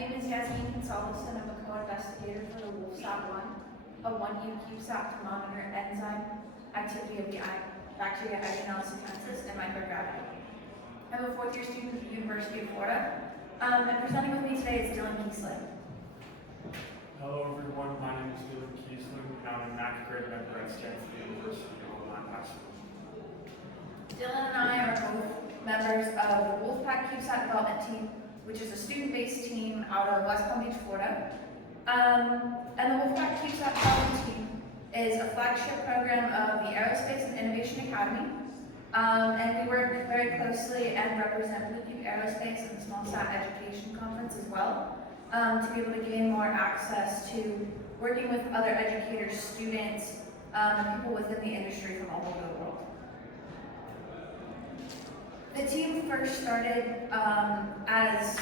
name is IAC'24 and I'm a co-investigator for the WolfSat-1, a 1U CubeSat to monitor enzyme activity of the bacteria Aedenales in microgravity. I'm a fourth-year student at the University of Florida, and presenting with me today is Dylan Kiesling. Hello everyone, my name is Dylan Kiesling, and I'm a 9th grade member at Stanford University Online High School. Dylan and I are both members of the WolfPack CubeSat development team, which is a student-based team out of West Palm Beach, Florida. And the WolfPack CubeSat development team is a flagship program of the Aerospace and Innovation Academy. And we work very closely and represent Blue Cube Aerospace and the Small Sat Education Conference as well, to be able to gain more access to working with other educators, students, and people within the industry from all over the world. The team first started as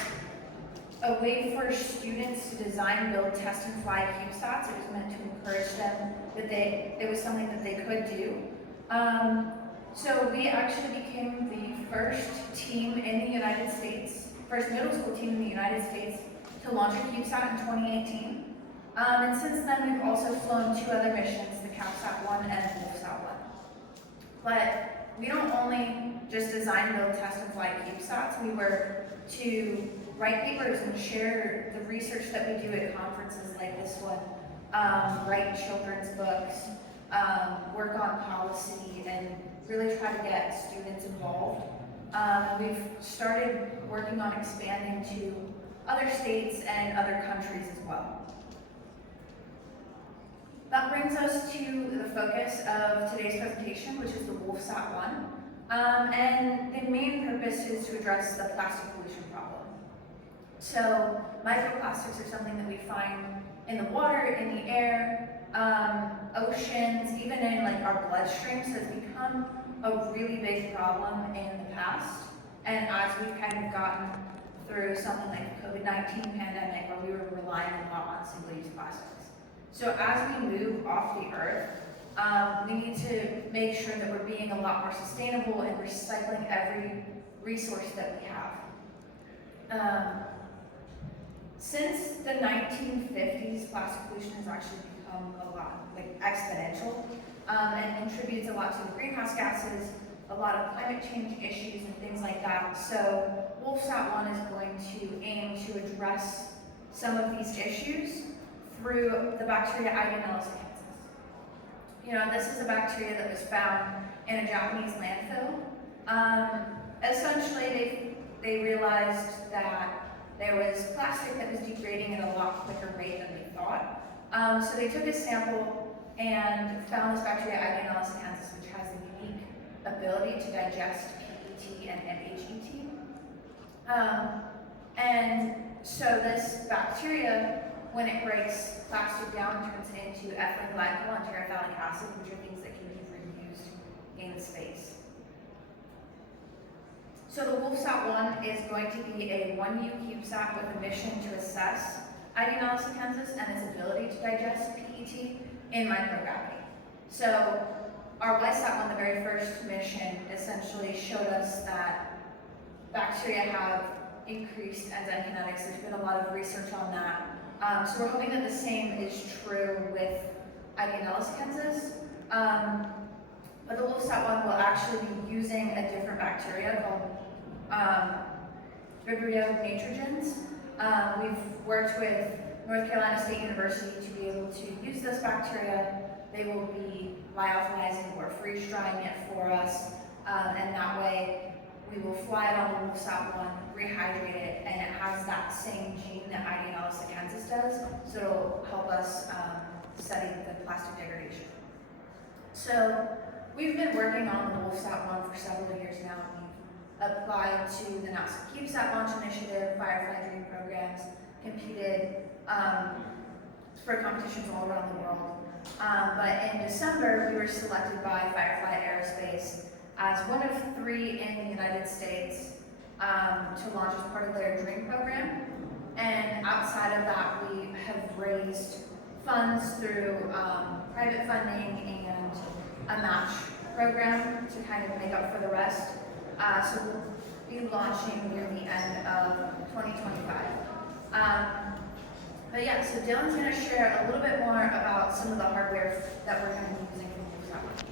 a way for students to design, build, test, and fly CubeSats. It was meant to encourage them that it was something that they could do. So we actually became the first team in the United States, first middle school team in the United States to launch a CubeSat in 2018. And since then, we've also flown 2 other missions, the CubeSat-1 and the WolfSat-1. But we don't only just design, build, test, and fly CubeSats. We work to write papers and share the research that we do at conferences like this one, write children's books, work on policy, and really try to get students involved. We've started working on expanding to other states and other countries as well. That brings us to the focus of today's presentation, which is the WolfSat-1. And the main purpose is to address the plastic pollution problem. So microplastics are something that we find in the water, in the air, oceans, even in like our bloodstream. So it's become a really big problem in the past. And as we've kind of gotten through something like the COVID-19 pandemic, where we were relying a lot on single-use plastics. So as we move off the earth, we need to make sure that we're being a lot more sustainable and recycling every resource that we have. Since the 1950s, plastic pollution has actually become a lot, like exponential, and contributes a lot to the greenhouse gases, a lot of climate change issues and things like that. So WolfSat-1 is going to aim to address some of these issues through the bacteria Aedenales. You know, this is a bacteria that was found in a Japanese landfill. Essentially, they realized that there was plastic that was degrading at a lot quicker rate than they thought. So they took a sample and found this bacteria Aedenales, which has a unique ability to digest PET and MHET. And so this bacteria, when it breaks plastic down, turns into ethylene glycol and terephthalic acid, which are things that can be reused in space. So the WolfSat-1 is going to be a 1U CubeSat with a mission to assess Aedenales and its ability to digest PET in microgravity. So our WolfSat-1, the very first mission, essentially showed us that bacteria have increased enzyme kinetics. There's been a lot of research on that. So we're hoping that the same is true with Aedenales. But the WolfSat-1 will actually be using a different bacteria called Vibrio nitrogens. We've worked with North Carolina State University to be able to use this bacteria. They will be lyophilizing or freeze drying it for us, and that way we will fly it on the WolfSat-1, rehydrate it, and it has that same gene that Aedenales does, so it'll help us study the plastic degradation. So we've been working on the WolfSat-1 for several years now. We've applied to the NASA CubeSat Launch Initiative, Firefly Dream programs, competed for competitions all around the world. But in December, we were selected by Firefly Aerospace as one of 3 in the United States to launch as part of their Dream program. And outside of that, we have raised funds through private funding and a match program to kind of make up for the rest. So we'll be launching near the end of 2025. But yeah, so Dylan's going to share a little bit more about some of the hardware that we're going to be using for WolfSat-1.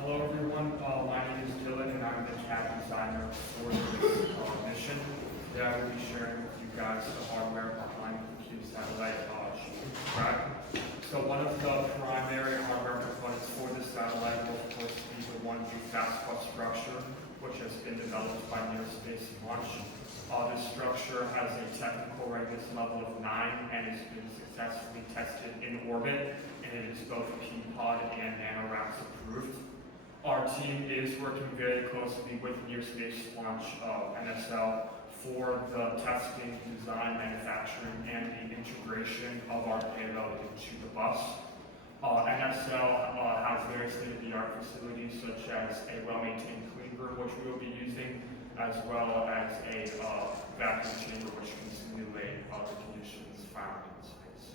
Hello everyone, my name is Dylan and I'm the CAD designer for this mission. Today I will be sharing with you guys the hardware behind the Cube satellite track. So one of the primary hardware components for this satellite will of course be the 1U fast bus structure, which has been developed by Near Space Launch. This structure has a technical readiness level of 9 and has been successfully tested in orbit, and it is both P-Pod and NanoRacks approved. Our team is working very closely with Near Space Launch NSL for the testing, design, manufacturing, and the integration of our payload into the bus. NSL has very state-of-the-art facilities such as a well-maintained clean room, which we will be using, as well as a vacuum chamber which can simulate the conditions found in space.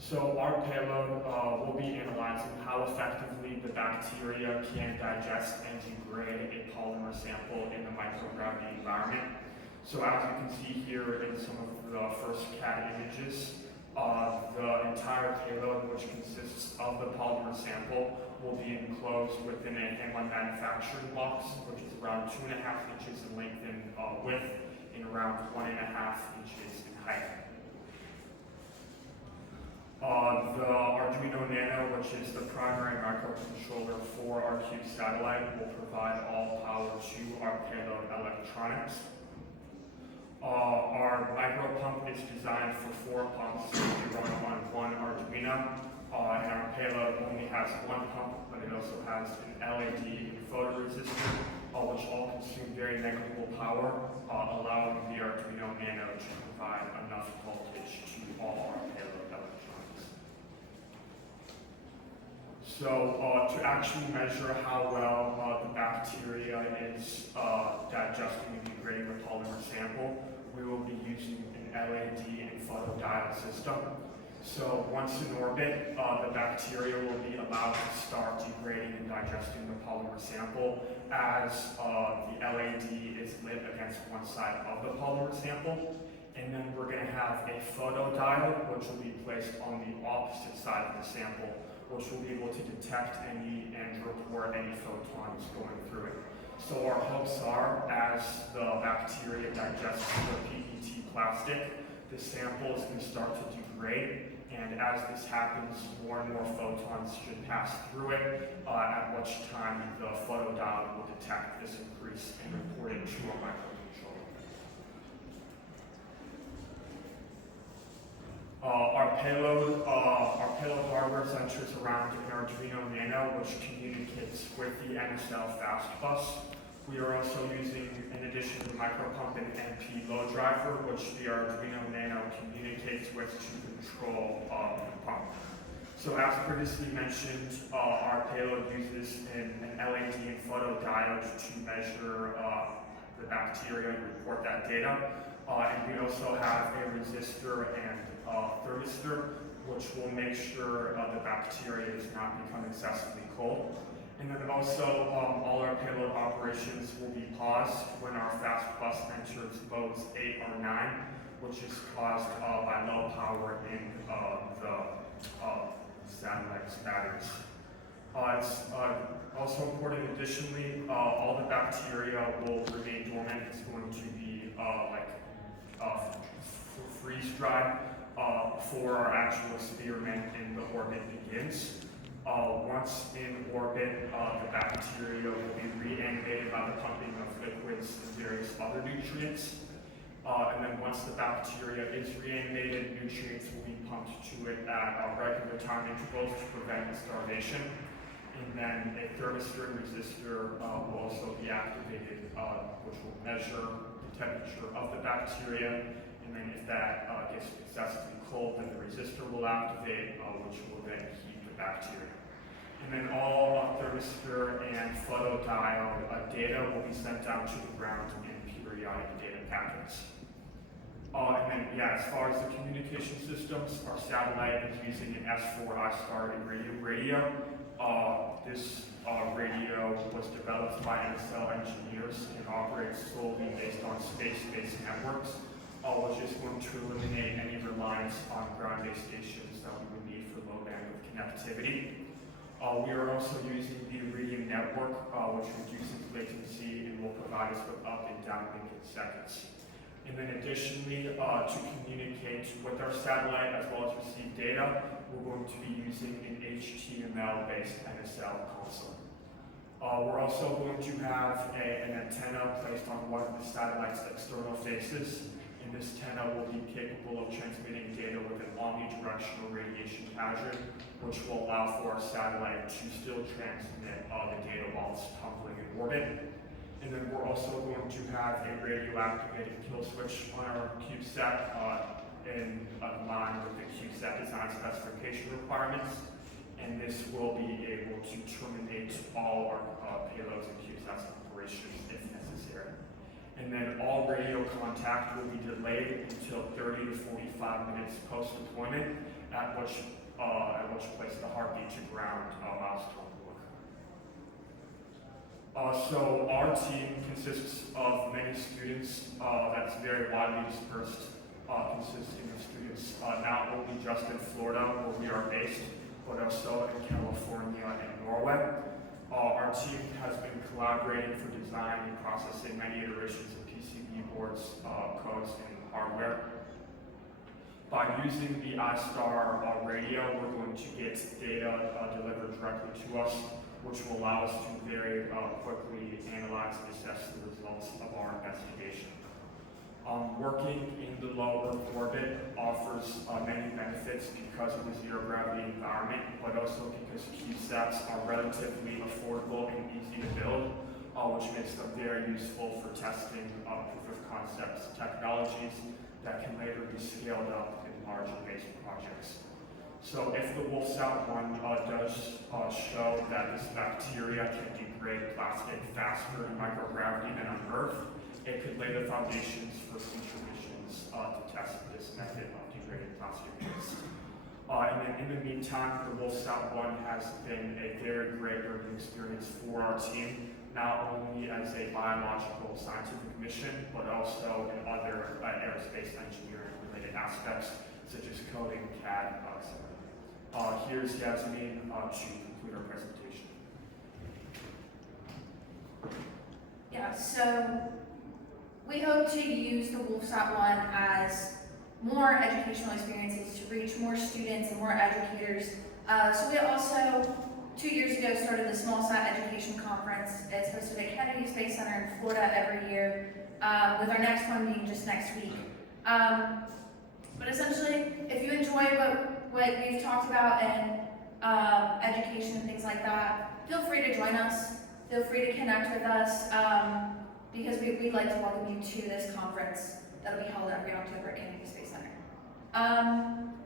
So our payload will be analyzing how effectively the bacteria can digest and degrade a polymer sample in the microgravity environment. So as you can see here in some of the first CAD images, the entire payload, which consists of the polymer sample, will be enclosed within a M1 manufacturing box, which is around 2.5 inches in length and width, and around 1.5 inches in height. The Arduino Nano, which is the primary microcontroller for our Cube satellite, will provide all power to our payload electronics. Our micro pump is designed for 4 pumps to run on one Arduino, and our payload only has 1 pump, but it also has an LED and photoresistor, which all consume very negligible power, allowing the Arduino Nano to provide enough voltage to all our payload electronics. So to actually measure how well the bacteria is digesting and degrading the polymer sample, we will be using an LED and photodiode system. So once in orbit, the bacteria will be allowed to start degrading and digesting the polymer sample as the LED is lit against one side of the polymer sample. And then we're going to have a photodiode, which will be placed on the opposite side of the sample, which will be able to detect and report any photons going through it. So our hopes are, as the bacteria digests the PET plastic, the sample is going to start to degrade, and as this happens, more and more photons should pass through it, at which time the photodiode will detect this increase and report it to a microcontroller. Our payload hardware centers around an Arduino Nano, which communicates with the NSL fast bus. We are also using, in addition to the micropump, an NP load driver, which the Arduino Nano communicates with to control the pump. So as previously mentioned, our payload uses an LED and photodiode to measure the bacteria and report that data. And we also have a resistor and thermistor, which will make sure the bacteria does not become excessively cold. And then also, all our payload operations will be paused when our fast bus enters modes 8 or 9, which is caused by low power in the satellite's batteries. It's also important, additionally, all the bacteria will remain dormant. It's going to be freeze-dried before our actual experiment in the orbit begins. Once in orbit, the bacteria will be reanimated by the pumping of liquids and various other nutrients. And then once the bacteria is reanimated, nutrients will be pumped to it at regular time intervals to prevent starvation. And then a thermistor and resistor will also be activated, which will measure the temperature of the bacteria. And then if that gets excessively cold, then the resistor will activate, which will then heat the bacteria. And then all thermistor and photodiode data will be sent down to the ground in periodic data packets. And then, as far as the communication systems, our satellite is using an S4 I-Star radio. This radio was developed by NSL engineers and operated operate solely based on space-based networks, which is going to eliminate any reliance on ground-based stations that we would need for low bandwidth connectivity. We are also using the Iridium network, which reduces latency and will provide us with up and down link in seconds. And then additionally, to communicate with our satellite as well as receive data, we're going to be using an HTML-based NSL console. We're also going to have an antenna placed on one of the satellite's external faces, and this antenna will be capable of transmitting data with an omnidirectional radiation pattern, which will allow for our satellite to still transmit the data while it's hovering in orbit. And then we're also going to have a radio-activated kill switch on our CubeSat in line with the CubeSat design specification requirements. And this will be able to terminate all our payloads and CubeSat's operations if necessary. And then all radio contact will be delayed until 30 to 45 minutes post-deployment, at which place the heartbeat to ground milestone will occur. So our team consists of many students that's very widely dispersed, consisting of students not only just in Florida, where we are based, but also in California and Norway. Our team has been collaborating for design and processing many iterations of PCB boards, codes, and hardware. By using the iStar radio, we're going to get data delivered directly to us, which will allow us to very quickly analyze and assess the results of our investigation. Working in the low Earth orbit offers many benefits because of the zero gravity environment, but also because CubeSats are relatively affordable and easy to build, which makes them very useful for testing proof of concept technologies that can later be scaled up in larger base projects. So if the WolfSat-1 does show that this bacteria can degrade plastic faster in microgravity than on Earth, it could lay the foundations for future missions to test this method of degrading plastic waste. And then in the meantime, the WolfSat-1 has been a very great learning experience for our team, not only as a biological scientific mission, but also in other aerospace engineering related aspects, such as coding, CAD, etc. Here's Yasmin to conclude our presentation. Yeah, so we hope to use the WolfSat-1 as more educational experiences to reach more students and more educators. So we also, 2 years ago, started the Small Sat Education Conference. It's hosted at Kennedy Space Center in Florida every year, with our next one being just next week. But essentially, if you enjoy what we've talked about in education and things like that, feel free to join us. Feel free to connect with us, because we'd like to welcome you to this conference that'll be held every October at Kennedy Space Center.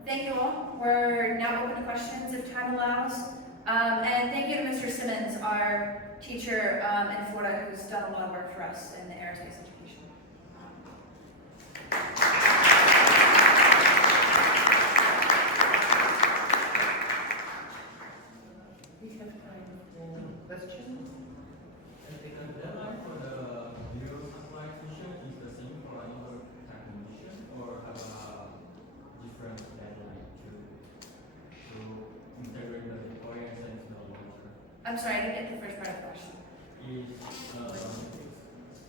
Thank you all. We're now open to questions if time allows. And thank you to Mr. Simmons, our teacher in Florida, who's done a lot of work for us in the aerospace education. We have time for questions. I think the deadline for the video satellite mission is the same for another type of mission, or have a different deadline to integrate the deployments and the launcher. I'm sorry, I didn't get the first part of the question. Is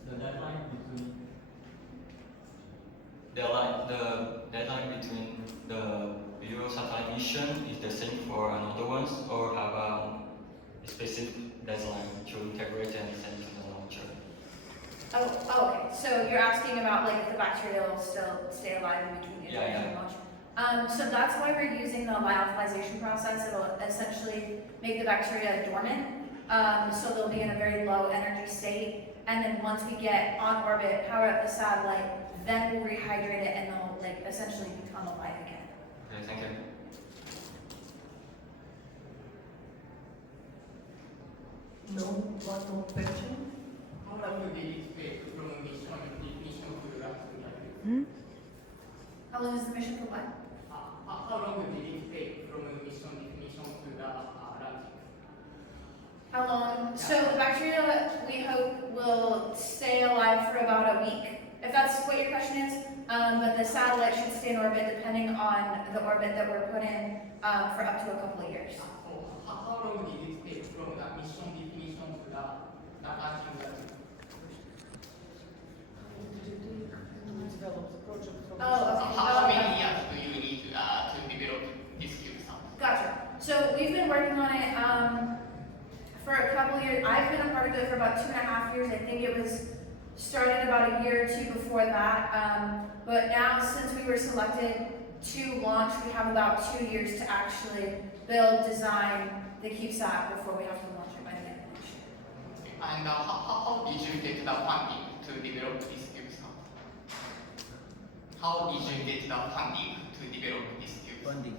the deadline between the deadline between the video satellite mission is the same for another ones, or have a specific deadline to integrate and send to the launcher? Oh, okay. So you're asking about like if the bacteria will still stay alive in between the injection and launch. So that's why we're using the lyophilization process. It'll essentially make the bacteria dormant, so they'll be in a very low energy state. And then once we get on orbit, power up the satellite, then we'll rehydrate it and they'll like essentially become alive again. Okay, thank you. no one more question? How long did it take from mission to the last mission? How long is the mission for what? How long did it take from mission to the landing? How long? So the bacteria, we hope, will stay alive fly for about a week, if that's what your question is. But the satellite should stay in orbit depending on the orbit that we're put in for up to a couple of years. So how long did it take from the mission definition to the launching the Develop the project from Oh, So okay. how many years do you need to develop this CubeSat? Gotcha. So we've been working on it for a couple of years. I've been a part of it for about 2.5 years. I think it was started about a year or two before that. But now, since we were selected to launch, we have about 2 years to actually build, design the CubeSat before we have to launch it by the end of next year. And how did you get the funding to develop this CubeSat? How did you get the funding to develop this CubeSat?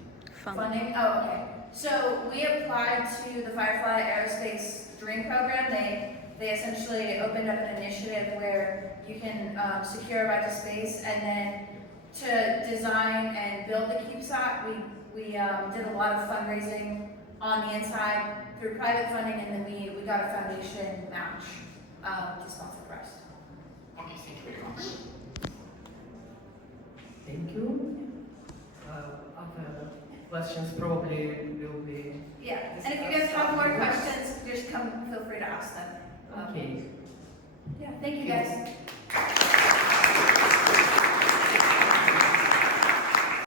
Funding? Oh, okay. So we applied to the Firefly Aerospace Dream Program. They essentially opened up an initiative where you can secure a ride to space, and then to design and build the CubeSat, we did a lot of fundraising on the inside through private funding, and then we got a foundation match to sponsor the rest. Okay, thank you very much. Thank you. Other questions probably will be. Yeah, and if you guys have more questions, just feel free to ask them. Okay. Yeah, thank you guys.